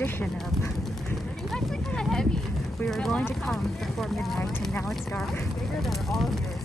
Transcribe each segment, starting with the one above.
edition of. I think that's like kind of heavy. We were going to come before midnight and now it's dark. Bigger than all of yours.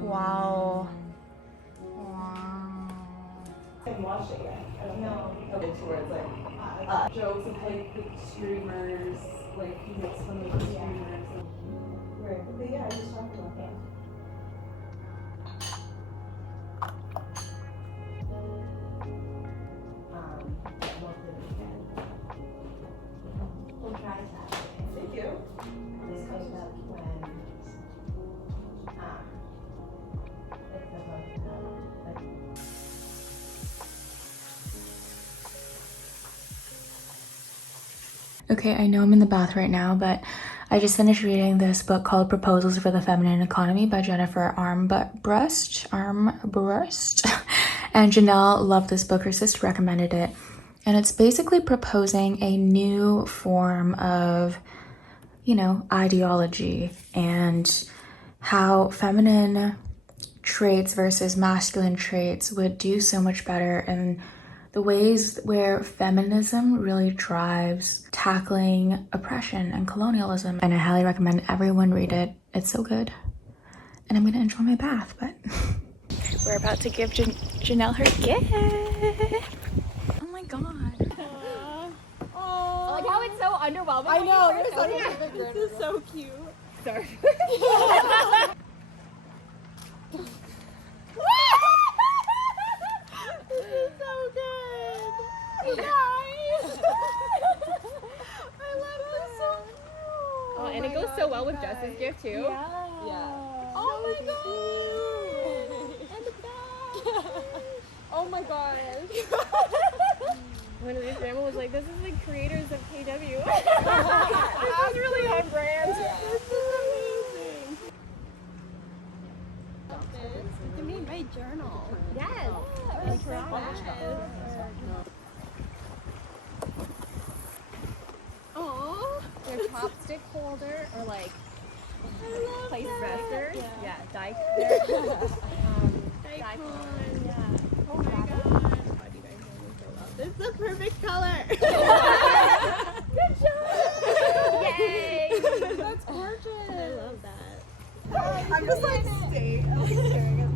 Wow. I haven't watched it yet. I don't know. Towards like jokes of like the streamers, like he makes fun of the streamers. Right. But yeah, I just talked about that. We'll try that. Thank you. This goes up when if the book like Okay, I know I'm in the bath right now, but I just finished reading this book called Proposals for the Feminine Economy by Jennifer Armbrust. And Janelle loved this book. Her sister recommended it. And it's basically proposing a new form of, you know, ideology and how feminine traits versus masculine traits would do so much better, and the ways where feminism really drives tackling oppression and colonialism. And I highly recommend everyone read it. It's so good. And I'm gonna enjoy my bath, but we're about to give Janelle her gift. Oh my god. I like how it's so underwhelming. I know. This is so cute. Sorry. This is so good. Nice. I love this so cute. Oh, and it goes so well with Jess's gift too. Yeah. Oh my god. And the bag. Oh my gosh. When his grandma was like, "This is like creators of KW." This is really on brand. This is amazing. You made my journal. Yes. Aww. Their chopstick holder or like place dresser. Yeah. Dyke. Daikon. Yeah. Oh my god. This is the perfect color. Good job. Yay. That's gorgeous. I love that. I'm just like staying. I'm staring at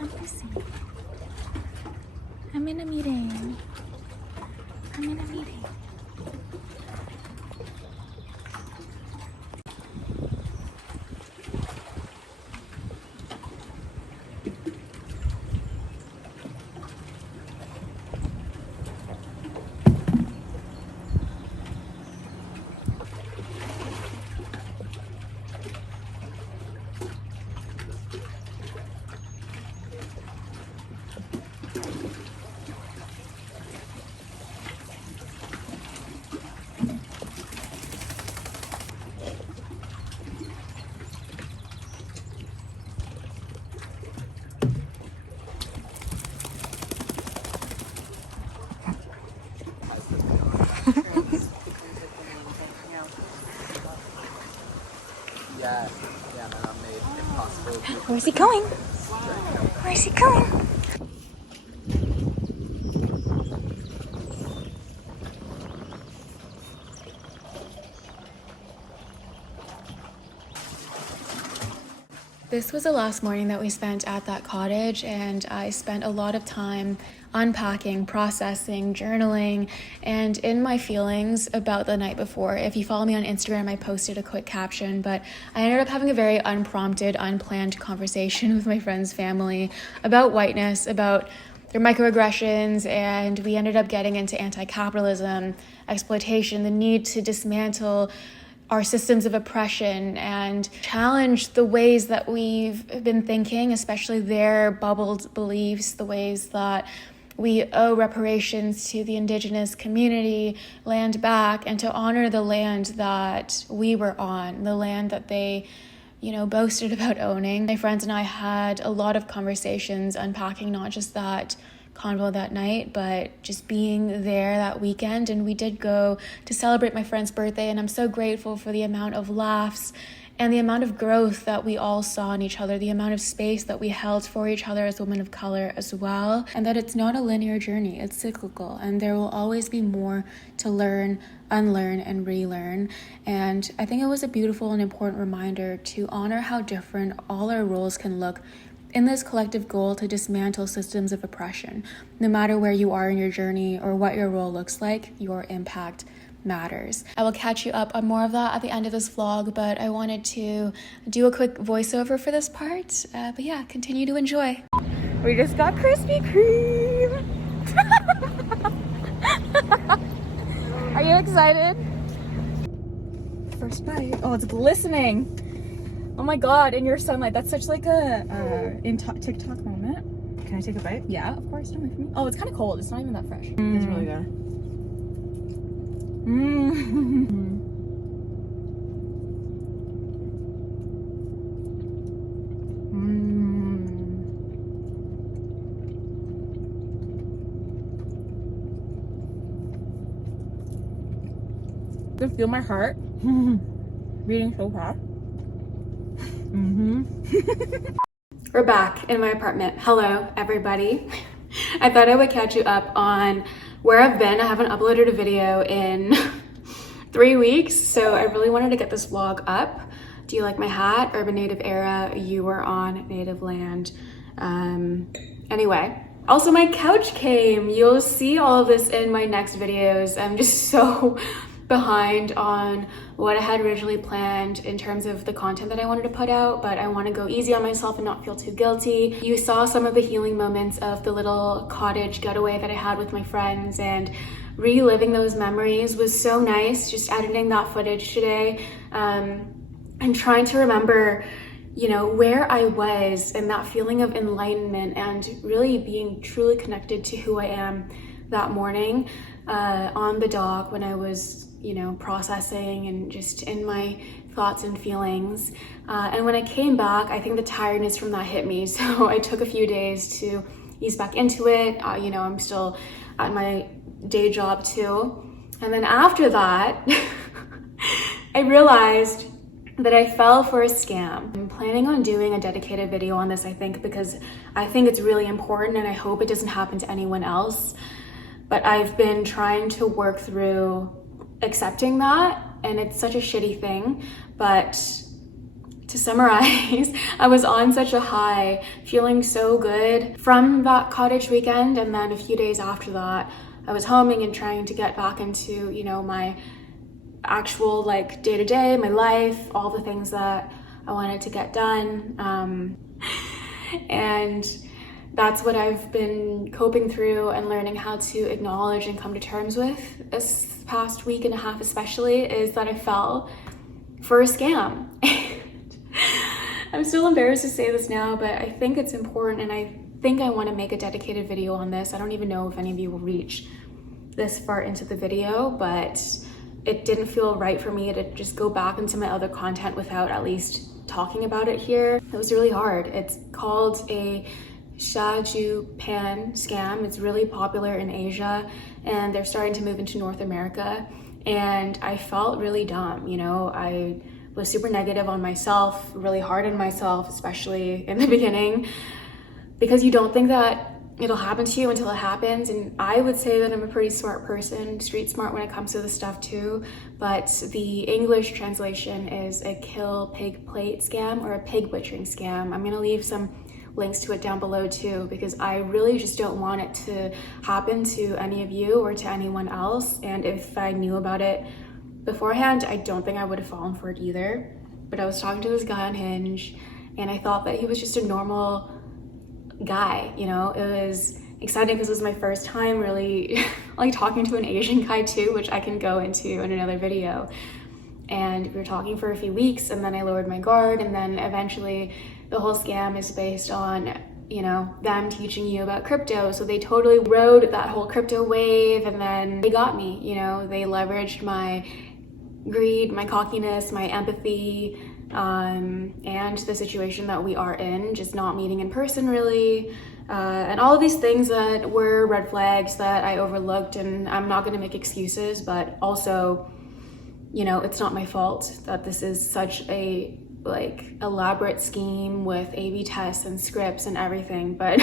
I'm busy. I'm in a meeting. I'm in a meeting. Where's he going? Where's he going? This was the last morning that we spent at that cottage, and I spent a lot of time unpacking, processing, journaling, and in my feelings about the night before. If you follow me on Instagram, I posted a quick caption, but I ended up having a very unprompted, unplanned conversation with my friend's family about whiteness, about their microaggressions, and we ended up getting into anti-capitalism, exploitation, the need to dismantle our systems of oppression and challenge the ways that we've been thinking, especially their bubbled beliefs, the ways that we owe reparations to the indigenous community, land back, and to honor the land that we were on, the land that they, boasted about owning. My friends and I had a lot of conversations unpacking not just that convo that night, but just being there that weekend. And we did go to celebrate my friend's birthday, and I'm so grateful for the amount of laughs and the amount of growth that we all saw in each other, the amount of space that we held for each other as women of color as well, and that it's not a linear journey, it's cyclical, and there will always be more to learn, unlearn, and relearn. And I think it was a beautiful and important reminder to honor how different all our roles can look in this collective goal to dismantle systems of oppression. No matter where you are in your journey or what your role looks like, your impact matters. I will catch you up on more of that at the end of this vlog, but I wanted to do a quick voiceover for this part. But yeah, continue to enjoy. We just got Krispy Kreme. Are you excited? First bite. Oh, it's glistening. Oh my god, in your sunlight. That's such like a TikTok moment. Can I take a bite? Yeah, of course. Don't wait for me. Oh, it's kind of cold. It's not even that fresh. It's really good. I can feel my heart beating so fast. We're back in my apartment. Hello, everybody. I thought I would catch you up on where I've been. I haven't uploaded a video in 3 weeks, so I really wanted to get this vlog up. Do you like my hat? Urban Native Era, you were on native land. Anyway, also my couch came. You'll see all of this in my next videos. I'm just so behind on what I had originally planned in terms of the content that I wanted to put out, but I want to go easy on myself and not feel too guilty. You saw some of the healing moments of the little cottage getaway that I had with my friends, and reliving those memories was so nice. Just editing that footage today and trying to remember where I was and that feeling of enlightenment and really being truly connected to who I am that morning on the dock when I was processing and just in my thoughts and feelings. And when I came back, I think the tiredness from that hit me. So I took a few days to ease back into it. I'm still at my day job too. And then after that, I realized that I fell for a scam. I'm planning on doing a dedicated video on this, I think, because I think it's really important and I hope it doesn't happen to anyone else. But I've been trying to work through accepting that, and it's such a shitty thing. But to summarize, I was on such a high, feeling so good from that cottage weekend, and then a few days after that, I was homing and trying to get back into, my actual day-to-day, my life, all the things that I wanted to get done. And that's what I've been coping through and learning how to acknowledge and come to terms with this past week and a half especially, is that I fell for a scam. I'm still embarrassed to say this now, but I think it's important, and I think I want to make a dedicated video on this. I don't even know if any of you will reach this far into the video, but it didn't feel right for me to just go back into my other content without at least talking about it here. It was really hard. It's called a Shaju Pan scam. It's really popular in Asia, and they're starting to move into North America, and I felt really dumb. I was super negative on myself, really hard on myself, especially in the beginning, because you don't think that it'll happen to you until it happens. And I would say that I'm a pretty smart person, street smart when it comes to this stuff too, but the English translation is a kill pig plate scam or a pig butchering scam. I'm gonna leave some links to it down below too, because I really just don't want it to happen to any of you or to anyone else. And if I knew about it beforehand, I don't think I would have fallen for it either. But I was talking to this guy on Hinge and I thought that he was just a normal guy, you know. It was exciting because it was my first time really like talking to an Asian guy too, which I can go into in another video. And we were talking for a few weeks and then I lowered my guard, and then eventually the whole scam is based on, you know, them teaching you about crypto. So they totally rode that whole crypto wave and then they got me, you know. They leveraged my greed, my cockiness, my empathy, and the situation that we are in, just not meeting in person really, and all of these things that were red flags that I overlooked. And I'm not going to make excuses, but also, you know, it's not my fault that this is such a like elaborate scheme with A/B tests and scripts and everything, but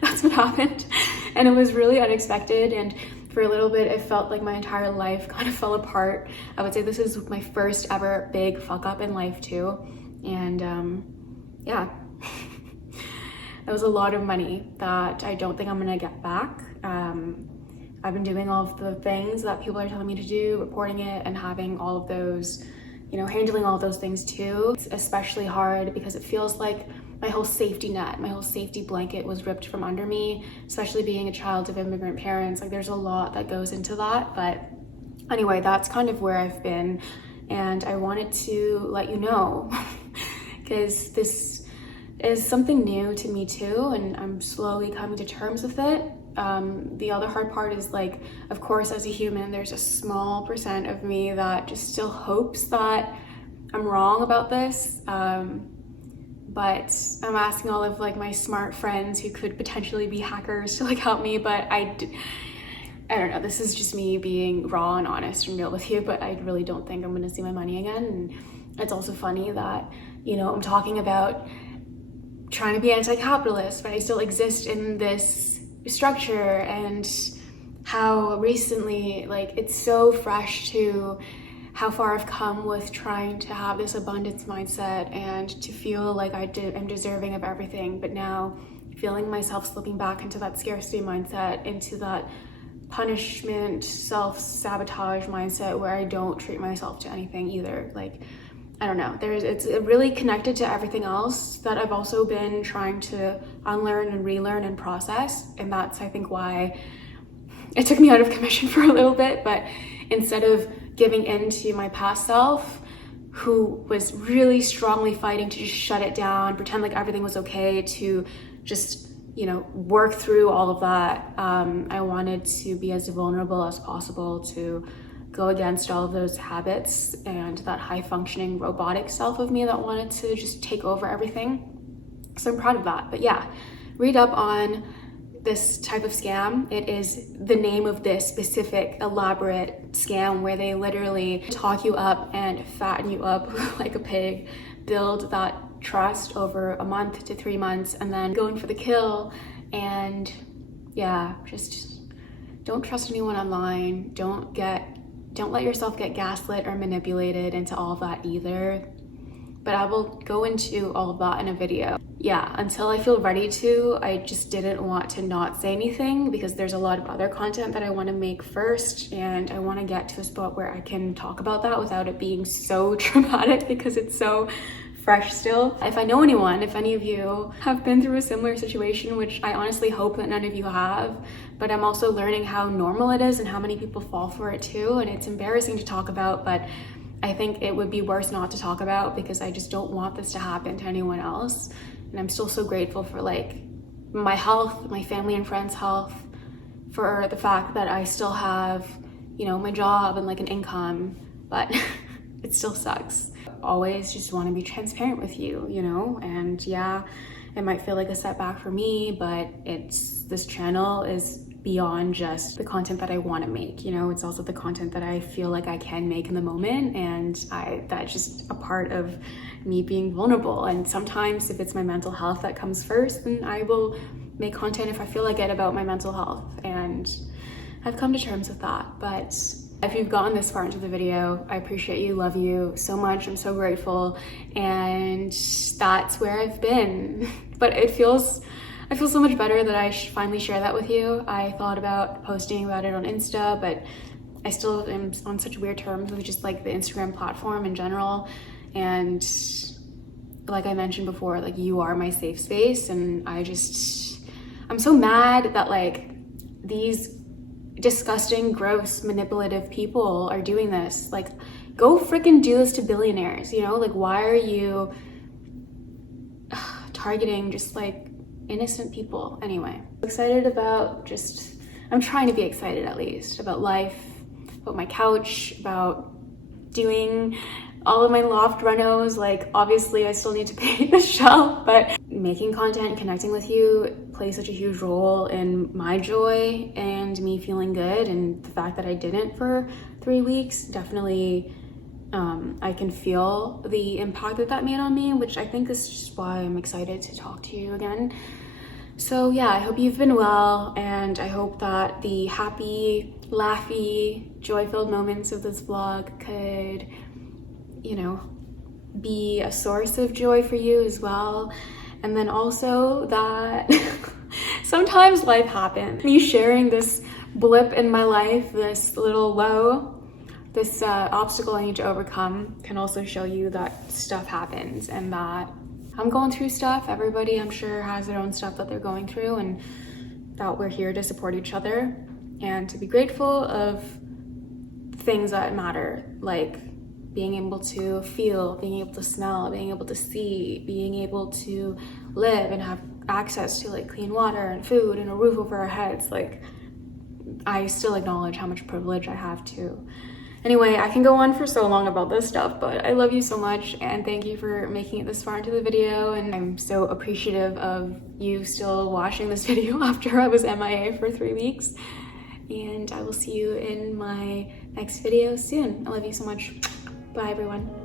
that's what happened. And it was really unexpected, and for a little bit it felt like my entire life kind of fell apart. I would say this is my first ever big fuck up in life too, and yeah. That was a lot of money that I don't think I'm gonna get back. I've been doing all of the things that people are telling me to do, reporting it and having all of those, you know, handling all of those things too. It's especially hard because it feels like my whole safety net, my whole safety blanket was ripped from under me, especially being a child of immigrant parents. Like there's a lot that goes into that. But anyway, that's kind of where I've been. And I wanted to let you know because this is something new to me too, and I'm slowly coming to terms with it. The other hard part is, like, of course, as a human, there's a small percent of me that just still hopes that I'm wrong about this. But I'm asking all of like my smart friends who could potentially be hackers to like help me, but I don't know, this is just me being raw and honest and real with you, but I really don't think I'm gonna see my money again. And it's also funny that, you know, I'm talking about trying to be anti-capitalist, but I still exist in this structure, and how recently, like, it's so fresh to how far I've come with trying to have this abundance mindset and to feel like I'm deserving of everything, but now feeling myself slipping back into that scarcity mindset, into that punishment, self-sabotage mindset where I don't treat myself to anything either. Like, I don't know, it's really connected to everything else that I've also been trying to unlearn and relearn and process. And that's, I think, why it took me out of commission for a little bit. But instead of giving in to my past self, who was really strongly fighting to just shut it down, pretend like everything was okay, to just, you know, work through all of that, I wanted to be as vulnerable as possible, to go against all of those habits and that high functioning robotic self of me that wanted to just take over everything. So I'm proud of that. But yeah, read up on this type of scam. It is the name of this specific elaborate scam where they literally talk you up and fatten you up like a pig, build that trust over a month to 3 months, and then go in for the kill. And yeah, just don't trust anyone online. Don't let yourself get gaslit or manipulated into all of that either. But I will go into all of that in a video. Yeah, until I feel ready to, I just didn't want to not say anything because there's a lot of other content that I want to make first, and I want to get to a spot where I can talk about that without it being so traumatic because it's so fresh still. If I know anyone, if any of you have been through a similar situation, which I honestly hope that none of you have, but I'm also learning how normal it is and how many people fall for it too, and it's embarrassing to talk about, but I think it would be worse not to talk about because I just don't want this to happen to anyone else. And I'm still so grateful for like my health, my family and friends' health, for the fact that I still have, you know, my job and like an income, but it still sucks. Always just want to be transparent with you, you know, and yeah, it might feel like a setback for me, but this channel is beyond just the content that I want to make. You know, it's also the content that I feel like I can make in the moment, and that's just a part of me being vulnerable. And sometimes if it's my mental health that comes first, then I will make content if I feel like it about my mental health, and I've come to terms with that. But if you've gotten this far into the video, I appreciate you, love you so much. I'm so grateful, and that's where I've been. But I feel so much better that I should finally share that with you. I thought about posting about it on Insta, but I still am on such weird terms with just like the Instagram platform in general. And like I mentioned before, like, you are my safe space, and I'm so mad that like these disgusting, gross, manipulative people are doing this. Like, go freaking do this to billionaires, you know? Like, why are you targeting just like innocent people? Anyway, excited about I'm trying to be excited at least about life, about my couch, about doing all of my loft renos. Like, obviously I still need to paint the shelf, but making content and connecting with you plays such a huge role in my joy and me feeling good. And the fact that I didn't for 3 weeks, definitely I can feel the impact that made on me, which I think is just why I'm excited to talk to you again. So yeah, I hope you've been well, and I hope that the happy, laughy, joy-filled moments of this vlog could, you know, be a source of joy for you as well. And then also that sometimes life happens. Me sharing this blip in my life, this little low, this obstacle I need to overcome, can also show you that stuff happens, and that I'm going through stuff. Everybody, I'm sure, has their own stuff that they're going through, and that we're here to support each other and to be grateful of things that matter, like being able to feel, being able to smell, being able to see, being able to live and have access to like clean water and food and a roof over our heads. Like, I still acknowledge how much privilege I have too. Anyway, I can go on for so long about this stuff, but I love you so much, and thank you for making it this far into the video. And I'm so appreciative of you still watching this video after I was MIA for 3 weeks. And I will see you in my next video soon. I love you so much. Bye, everyone.